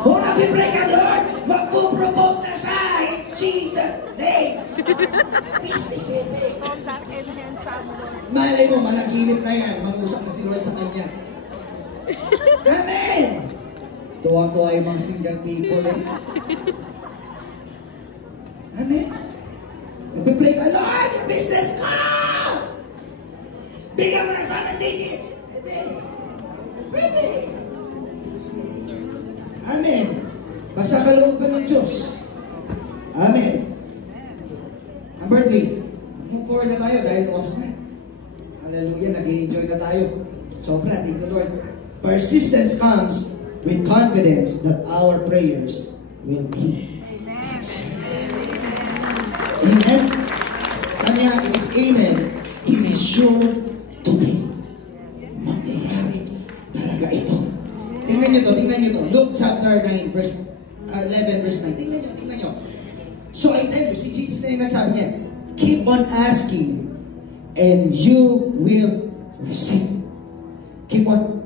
Kung nag-pray ka, Lord, magpo-propose na siya in Jesus' name. Be specific. Malay mo, managinip na yan. Mag-usap na si Lord sa kanya. Amen! Tuwa-tuwa yung mga single people eh. Amen? Nag-pray ka, Lord, yung business ko! Bigyan mo na sa 7 digits! Pwede. Pwede. Amen. Basta kalooban ng Diyos. Amen. Number 3. Move forward na tayo dahil oras na. Hallelujah. Nag-i-enjoy na tayo. Sobra. Thank you, Lord. Persistence comes with confidence that our prayers will be answered. Amen. Sabi niya, it is amen. It is sure to be. Mangyayari talaga ito. Tingnan nyo to, tingnan nyo to. Luke chapter 9, verse 11, verse 9. Tingnan nyo. So I tell you, si Jesus na yung nagsabi niya, keep on asking and you will receive. Keep on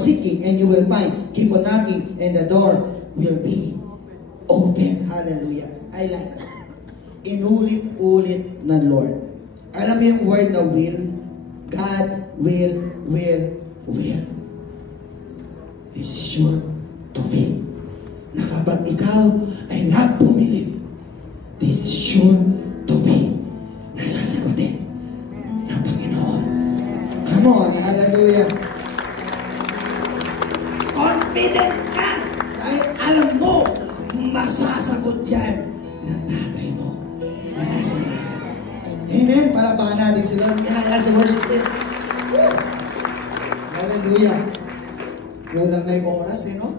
seeking and you will find. Keep on knocking and the door will be open. Hallelujah. I like that. Inulit-ulit ng Lord. Alam mo yung word na will? God will. This is sure to be. Na kapag ikaw ay nagpumilit, this is sure to be. Nasasagutin ng Panginoon. Come on, hallelujah. Confident ka dahil alam mo, masasagot yan ng tatay mo na nasa langit. Amen? Para baka natin sila. Kaya sa worship team. Hallelujah. Kulang na yung oras, no?